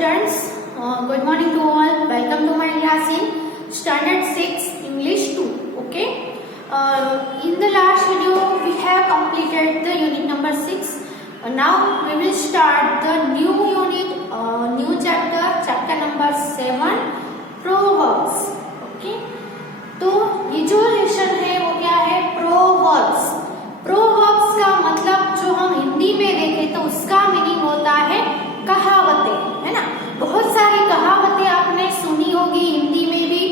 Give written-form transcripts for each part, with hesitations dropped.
students, good morning to all. Welcome to my class in Standard 6 English 2. Okay. In the last video we have completed the unit number 6. Now we will start the new unit, new chapter number 7, Proverbs. Okay. तो ये जो lesson है वो क्या है? Proverbs. Proverbs का मतलब जो हम हिंदी में देखें तो उसका मीनिंग होता है कहावतें, है ना. बहुत सारी कहावतें आपने सुनी होगी, हिंदी में भी,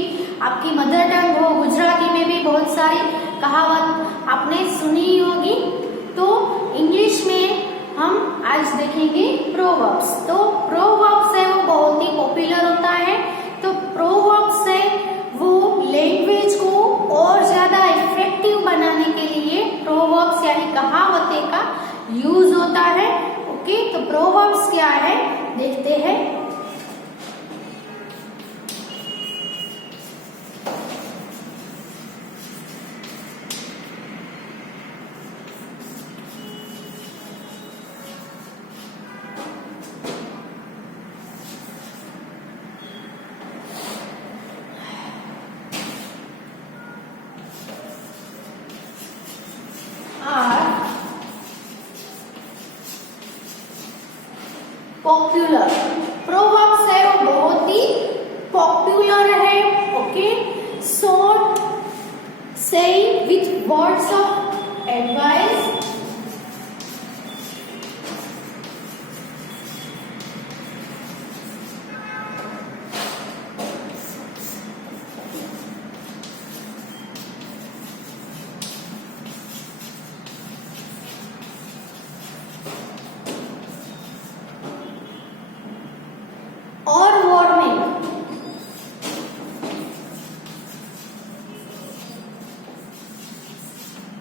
आपकी मदर टंग हो गुजराती में भी बहुत सारी कहावत आपने सुनी होगी. तो इंग्लिश में हम आज देखेंगे प्रोवर्ब्स. तो प्रोवर्ब्स है वो बहुत ही पॉपुलर होता है. तो प्रोवर्ब्स है वो लैंग्वेज को और ज्यादा इफेक्टिव बनाने के लिए प्रोवर्ब्स यानी कहावतें का यूज होता है. ओके, तो प्रोवर्ब्स क्या है देखते हैं. पॉपुलर. प्रोवर्ब्स है वो बहुत ही पॉपुलर है. Okay, short saying with words of advice, और वार्निंग.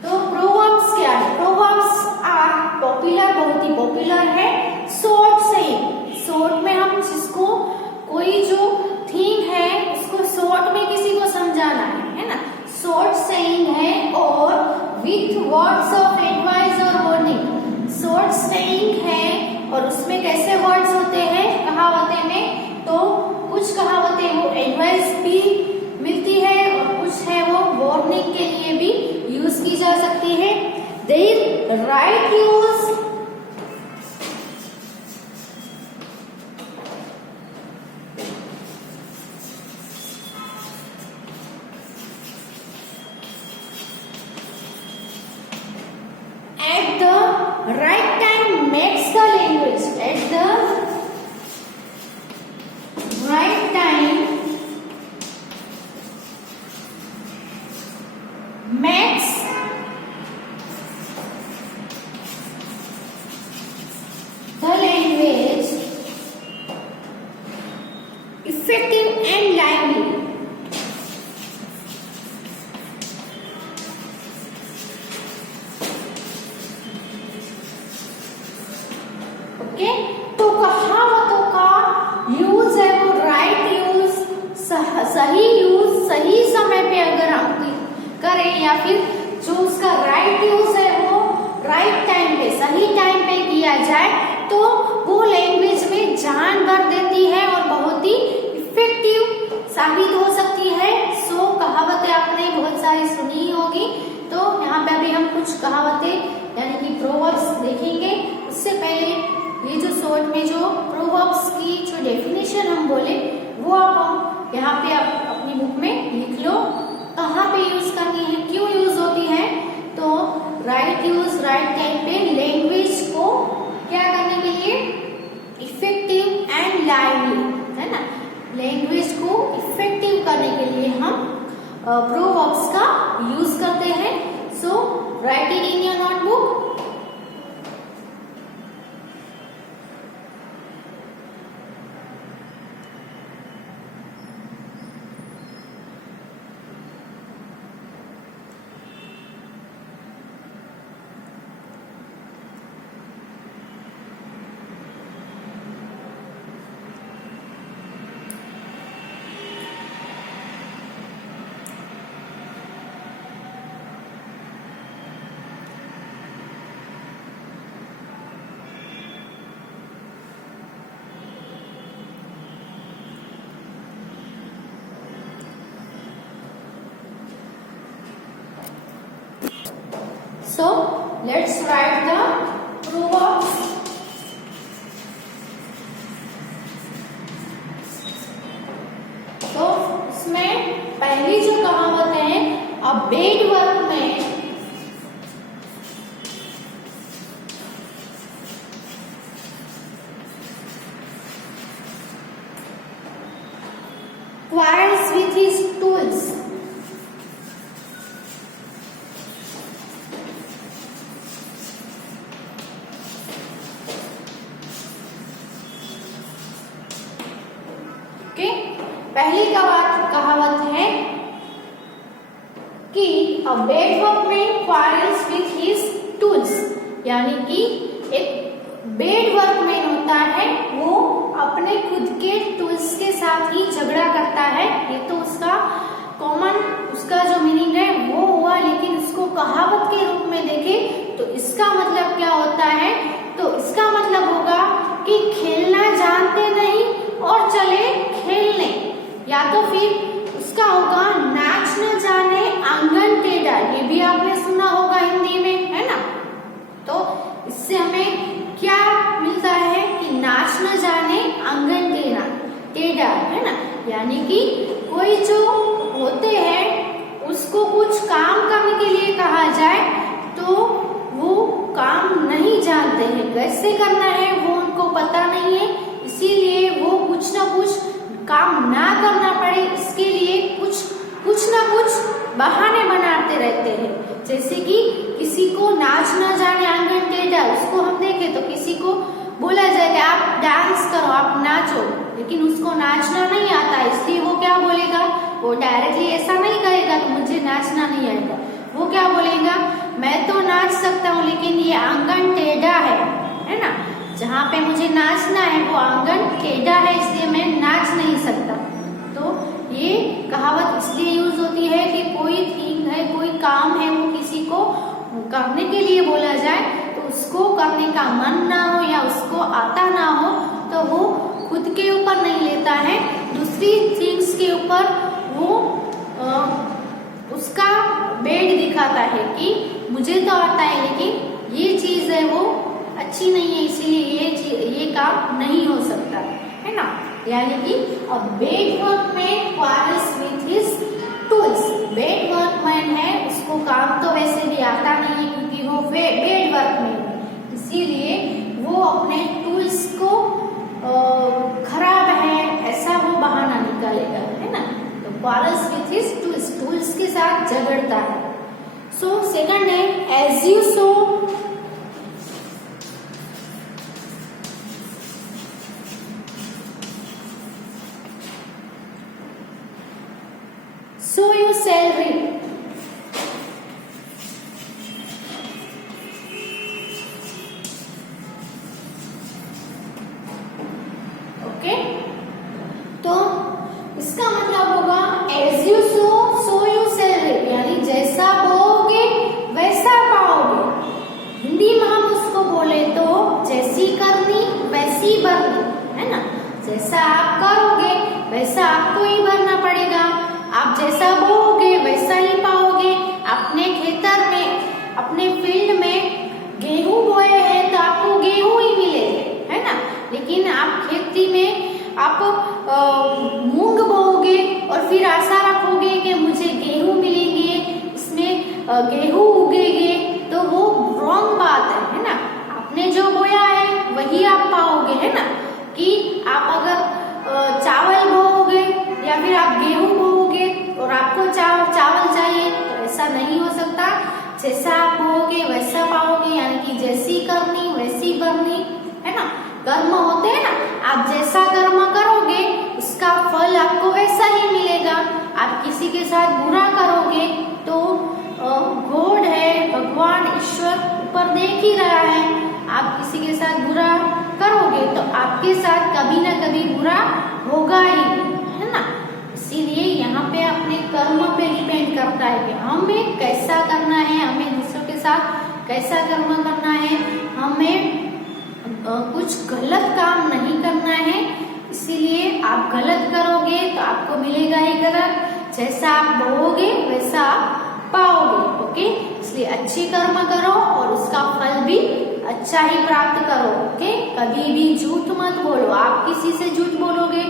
तो प्रोवर्ब्स क्या है? प्रोवर्ब्स आर पॉपुलर, बहुत ही पॉपुलर है. शॉर्ट सेइंग, शॉर्ट में हम जिसको कोई जो थीम है उसको शॉर्ट में किसी को समझाना है ना. शॉर्ट सेइंग है और विथ वर्ड्स ऑफ एडवाइस और वार्निंग. शॉर्ट सेइंग है और उसमें कैसे वर्ड्स होते हैं कहावतें में, तो कुछ कहावतें वो एडवाइस भी मिलती है और कुछ है वो वार्निंग के लिए भी यूज की जा सकती है. There right use at the right time makes the language. At the right time makes the language effective and lively. Okay, तो कहावतों का यूज है वो राइट यूज, सही यूज, सही समय पे अगर हम करें या फिर जो उसका राइट यूज है वो राइट टाइम पे, सही टाइम पे किया जाए तो वो लैंग्वेज में जान भर देती है और बहुत ही इफेक्टिव साबित हो सकती है. सो कहावतें आपने बहुत सारी सुनी होगी. तो यहाँ पे अभी हम कुछ कहावतें यानी कि प्रोवर्ब्स देखेंगे. उससे पहले ये जो शॉर्ट में जो प्रोवर्ब्स की जो डेफिनेशन हम बोले वो आप यहाँ पे आप अपनी बुक में लिख लो. कहाँ पे यूज करनी है, क्यों यूज होती है, तो राइट यूज, राइट टाइम पे लैंग्वेज को क्या करने के लिए, इफेक्टिव एंड लाइवली, है ना. लैंग्वेज को इफेक्टिव करने के लिए हम प्रोवर्ब्स का यूज करते हैं. So write it in your notebook. So let's write the proverbs. तो इसमें पहली जो कहावत है, a bad workman quarrels with his tools. Okay, पहली कहावत है कि a bad workman quarrels with his tools, यानी कि एक बेड वर्कमैन होता है, वो अपने खुद के टूल्स के साथ ही झगड़ा करता है। ये तो उसका कॉमन, उसका जो मीनिंग है वो हुआ, लेकिन उसको कहावत के रूप में देखें तो इसका मतलब क्या होता है? तो इसका मतलब होगा कि खेलना जानते नहीं और चले खेलने, या तो फिर उसका होगा नाच न जाने आंगन टेढ़ा। ये भी आपने सुना होगा हिंदी में, है ना? तो इससे हमें क्या मिलता है कि नाच न जाने आंगन टेढ़ा, है ना? यानी कि कोई जो होते हैं उसको कुछ काम करने के लिए कहा जाए तो वो काम नहीं जानते हैं, कैसे करना है वो उनको पता नहीं है, इसीलिए वो कुछ ना कुछ काम ना करना पड़े इसके लिए कुछ ना कुछ बहाने बनाते रहते हैं। जैसे कि किसी को नाच ना जाने आंगन टेढ़ा, उसको हम देखें तो किसी को बोला जाए कि आप डांस करो, आप नाचो, लेकिन उसको नाचना नहीं आता, इसलिए वो क्या बोलेगा? वो डायरेक्टली ऐसा नहीं कहेगा कि मुझे नाचना नहीं आएगा। वो क्या बोलेगा? मैं तो नाच सकता हूँ लेकिन ये आंगन टेढ़ा है ना? जहाँ पे मुझे नाचना है वो आंगन टेढ़ा है, इसलिए मैं नाच नहीं सकता। तो ये कहावत इसलिए यूज होती है कि कोई थिंग है, कोई काम है, वो किसी को करने के लिए बोला जाए तो उसको करने का मन ना हो या उसको आता ना हो तो वो खुद के ऊपर नहीं लेता है, दूसरी थिंग्स के ऊपर वो उसका बेड दिखाता है कि मुझे तो आता है लेकिन ये चीज है वो अच्छी नहीं है, इसीलिए ये काम नहीं हो सकता, है ना? यानी कि a bad workman quarrels with his tools. Bad workman है, उसको काम तो वैसे भी आता नहीं है क्योंकि वो बेड वर्कमैन है, इसीलिए वो अपने टूल्स को खराब है ऐसा वो बहाना निकालेगा, है ना? तो quarrels with his tools, tools के साथ झगड़ता है। सो सेकंड है as you sow so you shall reap. Okay, तो इसका मतलब होगा as you sow so you shall reap, यानी जैसा बोओगे वैसा पाओगे। हिंदी में हम उसको बोले तो जैसी करनी वैसी भरनी, है ना? जैसा आप करोगे वैसा आपको ही भरना पड़ेगा, आप जैसा बोओगे वैसा ही पाओगे। अपने खेतर में, अपने फील्ड में गेहूं बोए हैं तो आपको गेहूं ही मिलेंगे, है ना? लेकिन आप खेती में आप मूंग बोओगे और फिर आशा रखोगे कि मुझे गेहूं मिलेंगे, इसमें गेहूं उगेंगे, तो वो रॉन्ग बात है ना? आपने जो बोया है वही आप पाओगे, है ना? कि आप अगर चावल बोओगे या फिर आप गेहूं बोओगे और आपको चावल चाहिए तो ऐसा नहीं हो सकता। जैसा आप बोओगे वैसा पाओगे, यानी कि जैसी करनी वैसी भरनी, है ना? कर्म होते हैं ना, आप जैसा कर्म करोगे उसका फल आपको वैसा ही मिलेगा। आप किसी के साथ बुरा करोगे तो गॉड है, भगवान ईश्वर ऊपर देख ही रहा है, आप किसी के साथ बुरा करोगे तो आपके साथ कभी ना कभी बुरा होगा ही, है ना? इसीलिए यहाँ पे अपने कर्म पे डिपेंड करता है कि हमें कैसा करना है, हमें दूसरों के साथ कैसा कर्म करना है, हमें कुछ गलत काम नहीं करना है। इसीलिए आप गलत करोगे तो आपको मिलेगा ही गलत, जैसा आप बोओगे वैसा आप पाओगे। ओके, इसलिए अच्छे कर्म करो और उसका फल भी अच्छा ही प्राप्त करो। ओके, कभी भी झूठ मत बोलो। आप किसी से झूठ बोलोगे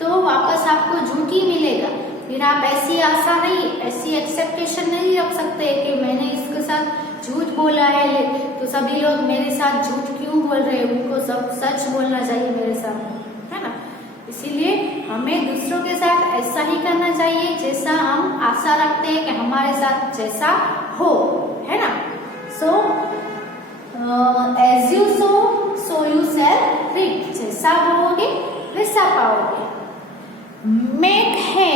तो वापस आपको झूठ ही मिलेगा। फिर आप ऐसी आशा नहीं, ऐसी एक्सपेक्टेशन नहीं रख सकते कि मैंने इसके साथ झूठ बोला है तो सभी लोग मेरे साथ झूठ क्यों बोल रहे हैं, उनको सब सच बोलना चाहिए मेरे साथ, है ना। इसीलिए हमें दूसरों के साथ ऐसा ही करना चाहिए जैसा हम आशा रखते हैं कि हमारे साथ जैसा हो, है ना। So as you sow you shall reap, जैसा बोओगे वैसा पाओगे। मेक है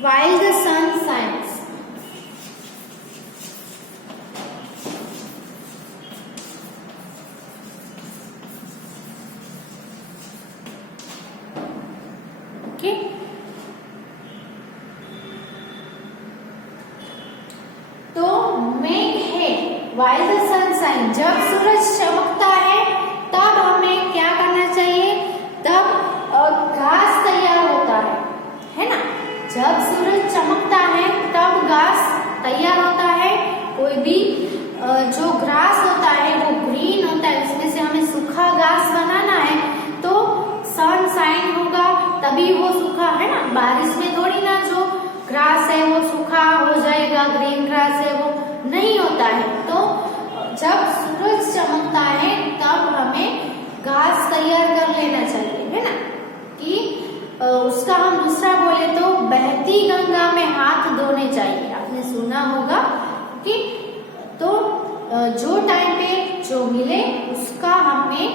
while the sun shines. Okay. तो मेघ है while the sun shines, जब सूरज चमकता है तब हमें क्या करना चाहिए, तब घास तैयार होता है ना। जब सूरज चमकता है तब घास तैयार होता है। कोई भी जो घास होता है वो ग्रीन होता है, उसमें से हमें सूखा घास बनाना है तो सनशाइन होगा तभी वो सूखा, है ना। बारिश में थोड़ी ना जो घास है वो सूखा हो जाएगा, ग्रीन घास है वो नहीं होता है। तो जब सूरज चमकता है तब हमें घास तैयार कर लेना चाहिए, है ना। कि उसका हम दूसरा बोले तो बहती गंगा में हाथ धोने चाहिए, आपने सुना होगा कि तो जो टाइम पे जो मिले उसका हमें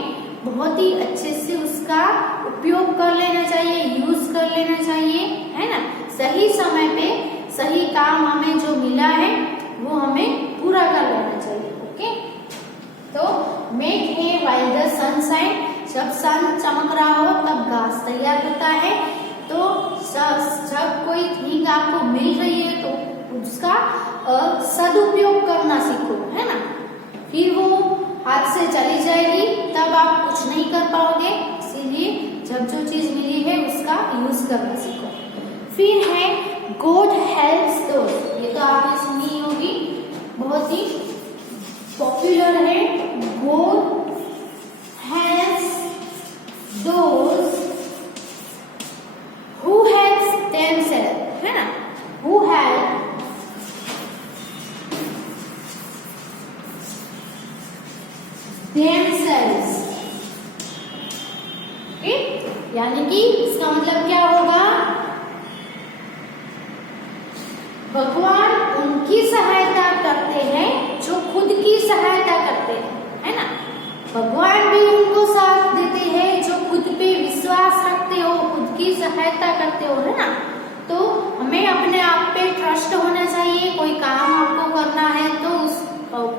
बहुत ही अच्छे से उसका उपयोग कर लेना चाहिए, यूज कर लेना चाहिए, है ना। सही समय पे सही काम हमें जो मिला है वो हमें पूरा कर लेना चाहिए। ओके, तो मेक है while the sun shine, जब सन चमक रहा हो तब घास तैयार होता है। तो जब कोई थिंग आपको मिल रही है तो उसका सदुपयोग करना सीखो, है ना। फिर वो हाथ से चली जाएगी तब आप कुछ नहीं कर पाओगे। इसीलिए जब जो चीज मिली है उसका यूज करना सीखो। फिर है गॉड हेल्प्स दोज, ये तो आपने सुनी होगी, बहुत ही पॉपुलर है। God helps those who helps themselves, है ना। who help themselves, okay. यानी कि इसका मतलब क्या होगा, भगवान उनकी सहायता करते हैं जो खुद की सहायता करते हैं, है ना। भगवान भी उनको साथ देते हैं जो खुद पे विश्वास रखते हो, खुद की सहायता करते हो, है ना। तो हमें अपने आप पे ट्रस्ट होना चाहिए। कोई काम आपको करना है तो उस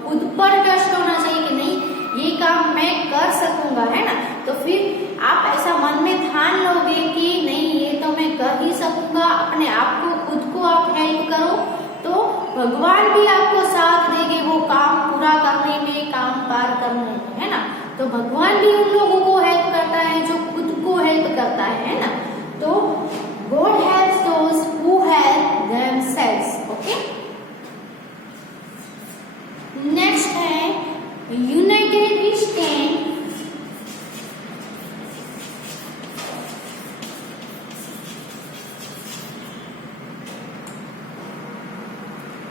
खुद पर ट्रस्ट होना चाहिए कि नहीं ये काम मैं कर सकूंगा, है ना। तो फिर आप ऐसा मन में ठान लोगे कि नहीं ये तो मैं कर ही सकूंगा, अपने आप को खुद को आप हेल्प करो तो भगवान भी आपको साथ देंगे वो काम पूरा करने में, काम पार करने में, है ना। तो भगवान भी उन लोगों को हेल्प करता है जो खुद को हेल्प करता है ना। तो God helps those who help themselves, okay? Next है united we stand,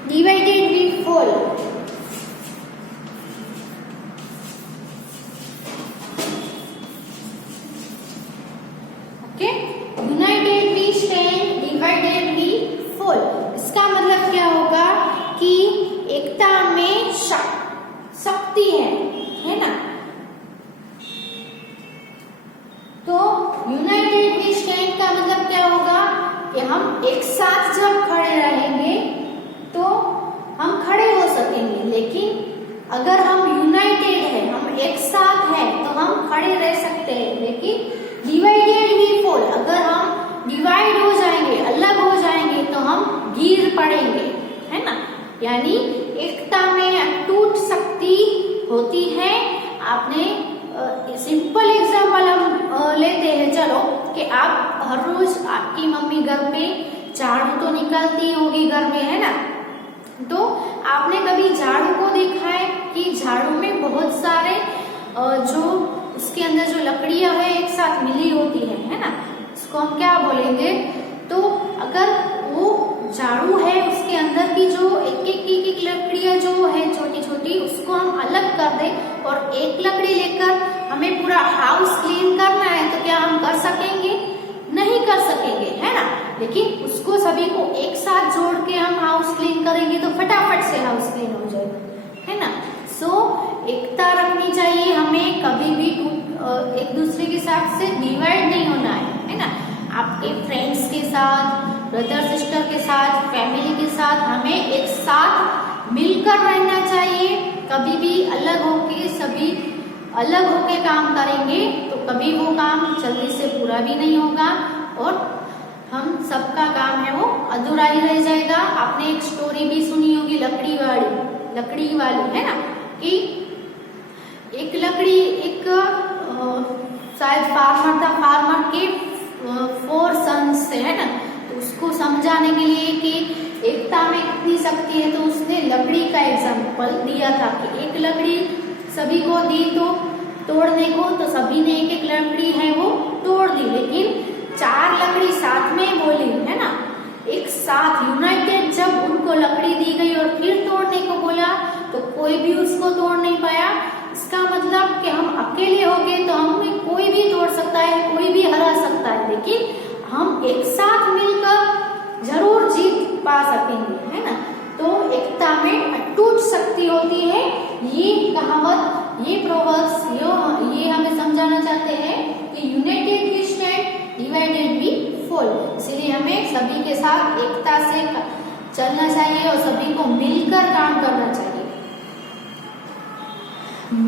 divided we fall, okay? United we stand, divided we fall, इसका मतलब क्या होगा कि एकता में शक्ति है ना। तो यूनाइटेड वी स्टैंड का मतलब क्या होगा कि हम एक साथ जब खड़े रहेंगे तो हम खड़े हो सकेंगे, लेकिन अगर हम यूनाइटेड है, हम एक साथ हैं तो हम खड़े रह सकते हैं। लेकिन डिवाइडेड वी फॉल, अगर हम डिवाइड हो जाएंगे, अलग हो जाएंगे तो हम गिर पड़ेंगे, है ना। यानी एकता में अटूट शक्ति होती है। आपने सिंपल एग्जाम्पल हम लेते हैं, चलो कि आप हर रोज आपकी मम्मी घर पे झाड़ू तो निकालती होगी घर में, है ना। तो आपने कभी झाड़ू को देखा है कि झाड़ू में बहुत सारे जो उसके अंदर जो लकड़ियां है एक साथ मिली होती है ना, उसको हम क्या बोलेंगे। तो अगर वो झाड़ू है उसके अंदर की जो एक एक लकड़ियां जो है छोटी छोटी, उसको हम अलग कर दें और एक लकड़ी लेकर हमें पूरा हाउस क्लीन करना है, तो क्या हम कर सकेंगे? नहीं कर सकेंगे, है ना। लेकिन उसको सभी को एक साथ जोड़ के हम हाउस क्लीन करेंगे तो फटाफट से हाउस क्लीन हो जाएगा, है ना। सो एकता रखनी चाहिए हमें, कभी भी एक दूसरे के साथ से डिवाइड नहीं होना है ना। आपके फ्रेंड्स के साथ, ब्रदर सिस्टर के साथ, फैमिली के साथ हमें एक साथ मिलकर रहना चाहिए। कभी भी अलग होके सभी अलग होके काम करेंगे तो कभी वो काम जल्दी से पूरा भी नहीं होगा और हम सबका काम है वो अधूरा ही रह जाएगा। आपने एक स्टोरी भी सुनी होगी लकड़ी वाली, है ना, कि एक लकड़ी एक शायद फार्मर था, फार्मर के 4 सन्स थे, है ना। तो उसको समझाने के लिए कि एकता में कितनी शक्ति है, तो उसने लकड़ी का एग्जाम्पल दिया था कि एक लकड़ी सभी को दी तो तोड़ने को, तो सभी ने एक एक लकड़ी है वो तोड़ दी, लेकिन 4 लकड़ी साथ में बोली, है ना, एक साथ यूनाइटेड जब उनको लकड़ी दी गई और फिर तोड़ने को बोला तो कोई भी उसको तोड़ नहीं पाया। इसका मतलब कि हम अकेले हो गए तो हमें कोई भी तोड़ सकता है, कोई भी हरा सकता है, लेकिन हम एक साथ मिलकर जरूर जीत पा सकेंगे, है ना। तो एकता में अटूट शक्ति होती है। ये कहावत, ये प्रोवर्ब्स ये हमें समझाना चाहते हैं कि united we stand, divided we fall. इसलिए हमें सभी के साथ एकता से चलना चाहिए और सभी को मिलकर काम करना चाहिए।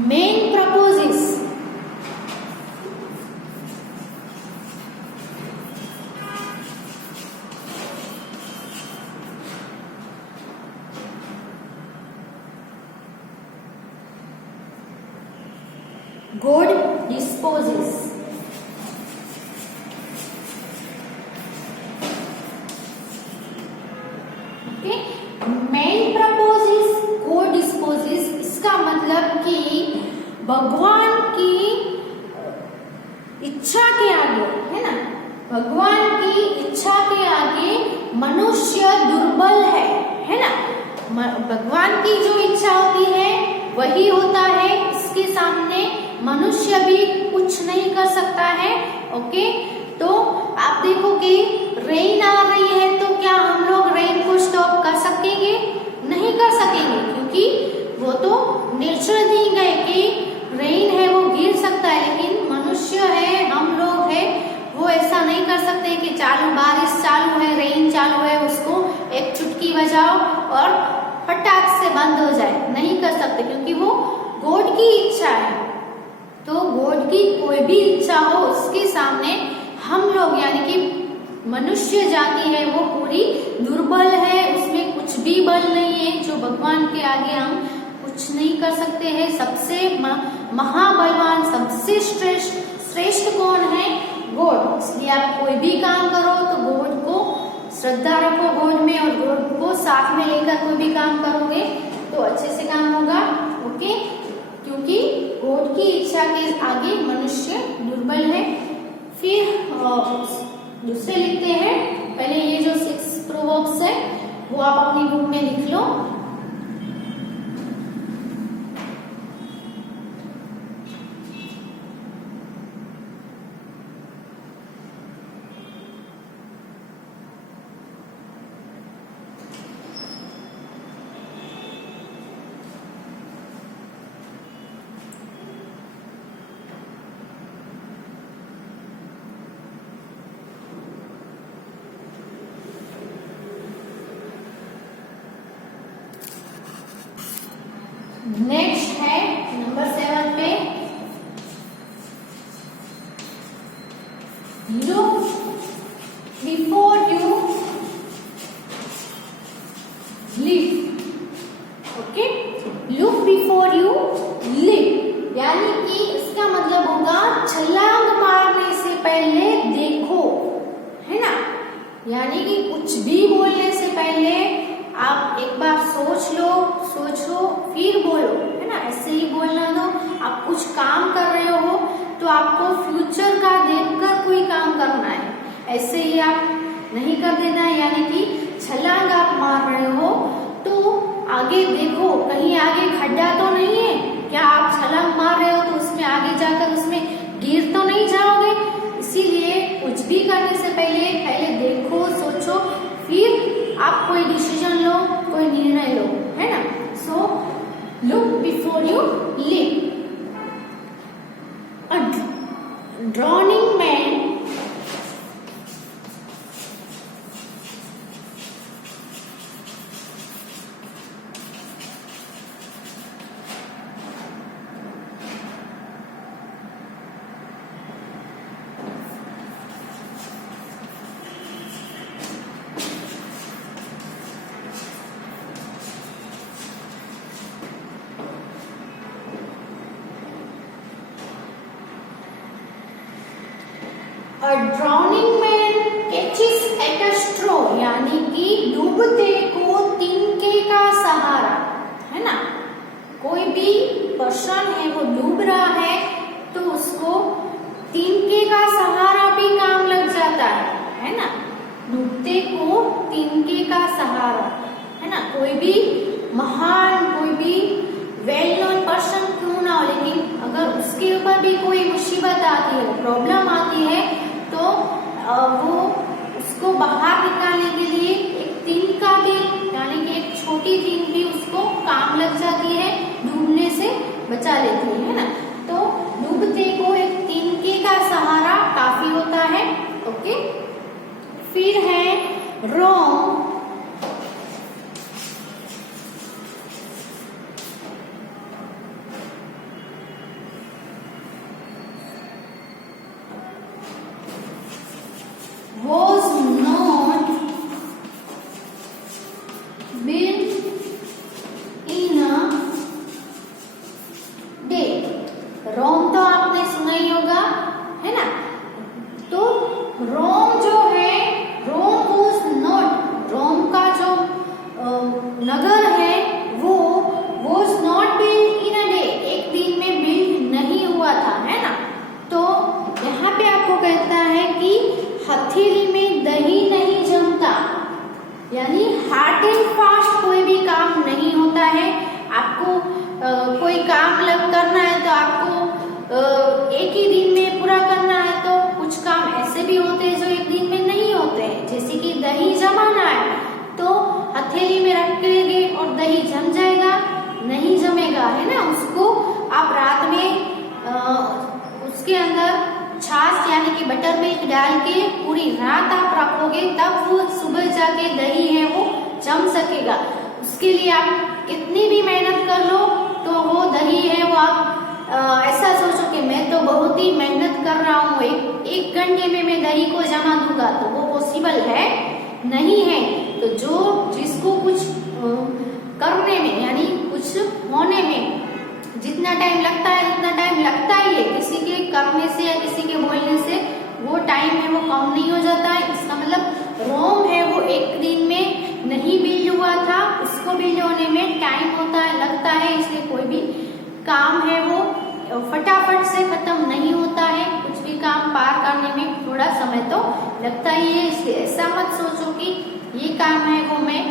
Main proposes, God disposes. Okay, main proposes, God disposes। इसका मतलब कि भगवान की इच्छा के आगे, है ना, भगवान की इच्छा के आगे मनुष्य दुर्बल है ना। भगवान की जो इच्छा होती है वही होता है, इसके सामने मनुष्य भी कुछ नहीं कर सकता है। ओके, तो आप देखो कि रेन आ रही है तो क्या हम लोग रेन को स्टॉप कर सकेंगे? नहीं कर सकेंगे, क्योंकि वो तो नेचर थिंग है कि रेन है वो गिर सकता है, लेकिन मनुष्य है, हम लोग है, वो ऐसा नहीं कर सकते कि बारिश चालू है, रेन चालू है, उसको एक चुटकी बजाओ और फटाक से बंद हो जाए, नहीं कर सकते, क्योंकि वो गॉड की इच्छा है। तो गॉड की कोई भी इच्छा हो उसके सामने हम लोग यानी कि मनुष्य जाति है वो पूरी दुर्बल है, उसमें कुछ भी बल नहीं है, जो भगवान के आगे हम कुछ नहीं कर सकते हैं। सबसे महाबलवान, सबसे श्रेष्ठ कौन है? गॉड। इसलिए आप कोई भी काम करो तो गॉड को श्रद्धा रखो गॉड में, और गॉड को साथ में लेकर कोई भी काम करोगे तो अच्छे से काम होगा। ओके, क्योंकि गॉड की इच्छा के आगे मनुष्य दुर्बल है। फिर दूसरे लिखते हैं, पहले ये जो 6 प्रोवर्ब्स है वो आप अपनी बुक में लिख लो। नेक्स्ट है नंबर 7 पे, look before you live. Okay, look before you live, यानी यानी कि कुछ भी बोलने से पहले आप एक बार सोचो फिर बोलो, है ना। ऐसे ही बोलना दो। आप कुछ काम कर रहे हो तो आपको फ्यूचर का देखकर कोई काम करना है, ऐसे ही आप नहीं कर देना है। यानी कि छलांग आप मार रहे हो तो आगे देखो, कहीं आगे खड्डा तो नहीं है क्या। आप छलांग मार रहे हो तो उसमें आगे जाकर उसमें गिर तो नहीं जाओगे। इसीलिए कुछ भी करने से पहले देखो, सोचो, फिर आप कोई डिसीजन लो, कोई निर्णय लो, है ना। So look before you leap. A drowning man A drowning man catches at a straw, यानी कि डूबते को तिनके का सहारा, है ना। कोई भी पर्सन है वो डूब रहा है तो उसको तिनके का सहारा भी काम लग जाता है ना। डूबते को तिनके का सहारा, है ना। कोई भी महान, कोई भी वेल नोन पर्सन क्यों ना हो, लेकिन अगर उसके ऊपर भी कोई मुसीबत आती है, प्रॉब्लम आती है, तो वो उसको बाहर निकालने के लिए एक तिनका भी, यानी कि एक छोटी तिन भी उसको काम लग जाती है, डूबने से बचा लेती है ना। तो डूबते को एक तिनके का सहारा काफी होता है। ओके, फिर है रोम। Was not built in a day। रोम तो आपने सुना ही होगा, है ना। तो रोम जो है, रोम was not, रोम का जो नगर है वो was not built in a day, एक दिन में बिल्ड नहीं हुआ था, है ना। तो यहाँ पे आपको कहता है कि हथेली में दही नहीं जमता, यानी हार्ड एंड फास्ट कोई भी काम नहीं होता है। आपको कोई काम करना है तो आपको एक ही दिन में पूरा करना है, तो कुछ काम ऐसे भी होते हैं जो एक दिन में नहीं होते हैं। जैसे कि दही जमाना है तो हथेली में रखेंगे और दही जम जाएगा, नहीं जमेगा, है ना। उसको आप रात में उसके अंदर छाछ यानी कि बटर मिल्क डाल के पूरी रात आप रखोगे, तब वो सुबह जाके दही है वो जम सकेगा। उसके लिए आप कितनी भी मेहनत कर लो तो वो दही है वो आप ऐसा सोचो कि मैं तो बहुत ही मेहनत कर रहा हूँ, एक घंटे में मैं दही को जमा दूंगा, तो वो पॉसिबल है नहीं है। तो जिसको कुछ करने में यानी कुछ होने में जितना टाइम लगता है उतना टाइम लगता ही है। किसी के करने से या किसी के बोलने से वो टाइम है वो कम नहीं हो जाता है। इसका मतलब रोम है वो एक दिन में नहीं बिल्ड हुआ था, उसको बिल्ड होने में टाइम होता है, लगता है। इसलिए कोई भी काम है वो फटाफट से खत्म नहीं होता है, कुछ भी काम पार करने में थोड़ा समय तो लगता ही है। इसलिए ऐसा मत सोचो कि ये काम है वो मैं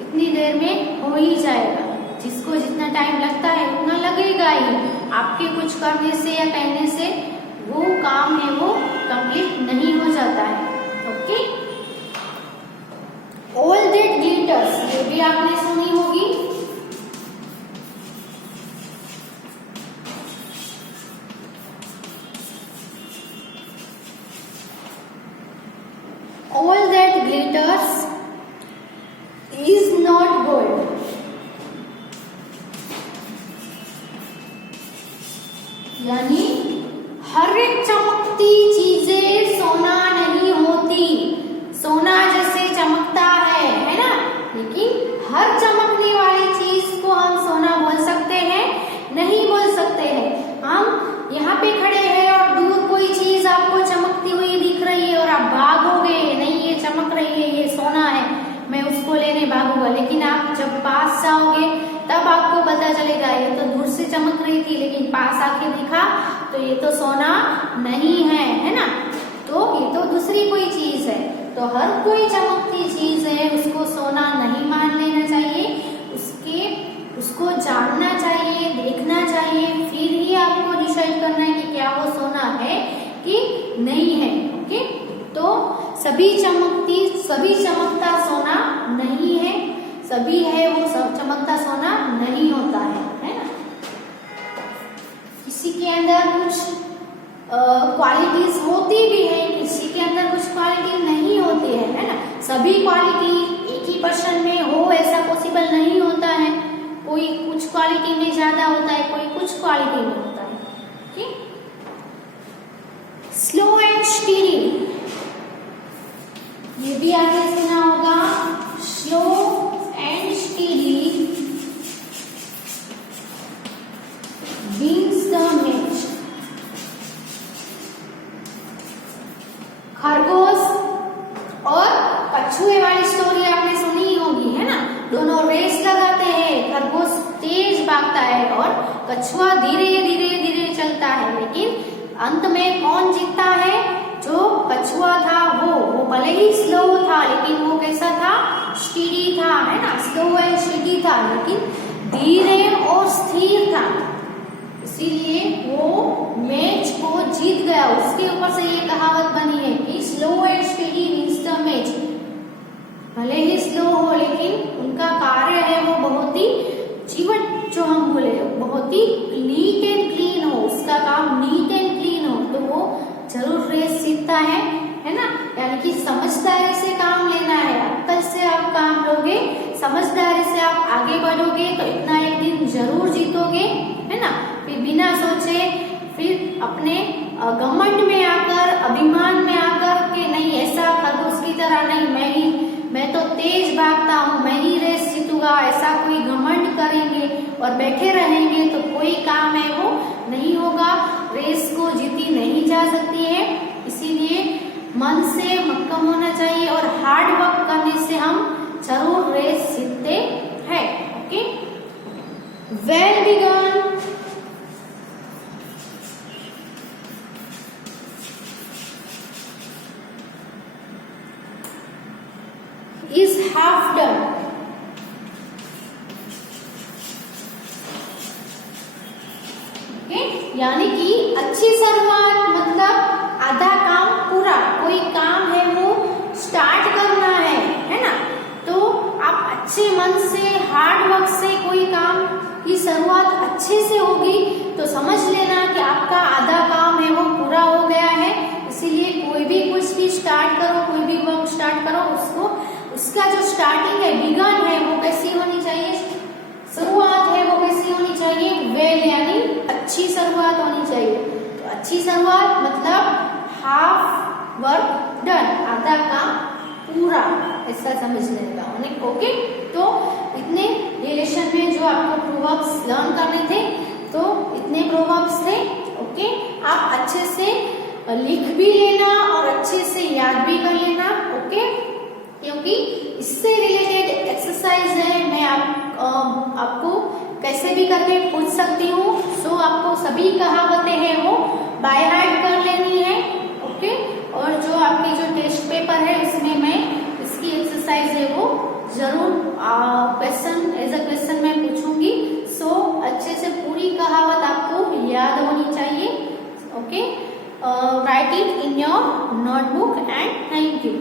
इतनी देर में हो ही जाएगा। जिसको जितना टाइम लगता है उतना लगेगा ही। आपके कुछ करने से या कहने से वो काम है वो कंप्लीट नहीं हो जाता है। ओके, ऑल दैट ग्लिटर्स, ये भी आपने सुनी होगी। All that glitters is not gold, यानी हर एक चमकती चीजें सोना नहीं होती। सोना जैसे चमकता है ना, लेकिन हर चमकने वाली चीज को हम सोना बोल सकते हैं? नहीं बोल सकते हैं। हम यहाँ पे खड़े हैं और दूर कोई चीज आपको चमकती हुई दिख रही है और आप भागोगे, नहीं ये चमक रही है, ये होगा, लेकिन आप जब पास जाओगे तब आपको पता चलेगा ये तो दूर से चमक रही थी, लेकिन पास आके देखा तो ये तो सोना नहीं है ना। तो ये तो दूसरी कोई चीज है। तो हर कोई चमकती चीज है उसको सोना नहीं मान लेना चाहिए, उसको जानना चाहिए, देखना चाहिए, फिर ही आपको डिसाइड करना है कि क्या वो सोना है कि नहीं है। ओके, तो सभी चमकता सोना नहीं है, सभी है वो सब चमकता सोना नहीं होता है ना। किसी के अंदर कुछ क्वालिटीज होती भी है, किसी के अंदर कुछ क्वालिटी नहीं होती है ना। सभी क्वालिटी एक ही पर्सन में हो ऐसा पॉसिबल नहीं होता है। कोई कुछ क्वालिटी में ज्यादा होता है, कोई कुछ क्वालिटी में होता है। ओके, स्लो एंड स्टीडी, ये भी आगे सुना होगा। Slow and steady wins the match. खरगोश और कछुए वाली स्टोरी आपने सुनी ही होगी, है ना। दोनों रेस लगाते हैं, खरगोश तेज भागता है और कछुआ धीरे धीरे धीरे चलता है, लेकिन अंत में कौन जीतता है? जो कछुआ था वो भले ही स्लो था लेकिन वो कैसा था? स्टीडी था, है ना। स्लो एंड स्टीडी था लेकिन धीरे और स्थिर था, इसीलिए वो मैच को जीत गया। उसके ऊपर से ये कहावत बनी है कि slow and steady wins the match. भले ही स्लो हो लेकिन उनका कार्य है वो बहुत ही जीवट, जो हम बोले बहुत ही नीट एंड क्लीन हो, उसका काम नीट एंड क्लीन हो, तो वो जरूर रेस जीतता है ना। यानी कि समझदारी से काम लेना है, अक्ल से आप काम लोगे, समझदारी से आप आगे बढ़ोगे तो इतना एक दिन जरूर जीतोगे, है ना। फिर बिना सोचे, फिर अपने घमंड में आकर, अभिमान में आकर के नहीं ऐसा खरगोश की तरह नहीं, मैं तो तेज भागता हूँ, मैं ही रेस जीतूंगा, ऐसा कोई घमंड करेंगे और बैठे रहेंगे तो कोई काम है वो नहीं होगा, रेस को जीती नहीं जा सकती है। इसीलिए मन से मक्कम होना चाहिए और हार्ड वर्क करने से हम जरूर रेस जीतते हैं। Okay, well begin. Is half done. Okay? यानी कि अच्छी शुरुआत मतलब आधा काम पूरा। कोई काम है वो स्टार्ट करना है ना। तो आप अच्छे मन से, हार्ड वर्क से कोई काम की शुरुआत अच्छे से होगी तो समझ लेना कि आपका आधा काम है वो पूरा हो गया है। इसीलिए कोई भी कुछ भी स्टार्ट करो, कोई भी वर्क स्टार्ट करो, उसका जो स्टार्टिंग है, बिगन है, वो कैसी होनी चाहिए? शुरुआत है वो कैसी होनी चाहिए? वेल, यानी अच्छी शुरुआत होनी चाहिए। तो अच्छी शुरुआत मतलब हाफ वर्क डन, आधा काम पूरा, ऐसा समझ लेगा। ओके, तो इतने रिलेशन में जो आपको प्रोवर्ब्स लर्न करने थे, तो इतने प्रोवर्ब्स थे। ओके, आप अच्छे से लिख भी लेना और अच्छे से याद भी कर लेना। ओके, क्योंकि इससे रिलेटेड एक्सरसाइज है, मैं आपको कैसे भी करके पूछ सकती हूँ। सो आपको सभी कहावतें हैं वो बाय हार्ट कर लेनी है। ओके, और जो आपके जो टेस्ट पेपर है उसमें मैं इसकी एक्सरसाइज है वो जरूर क्वेश्चन एज अ क्वेश्चन मैं पूछूंगी। सो अच्छे से पूरी कहावत आपको याद होनी चाहिए। Okay, right it in your notebook and thank you.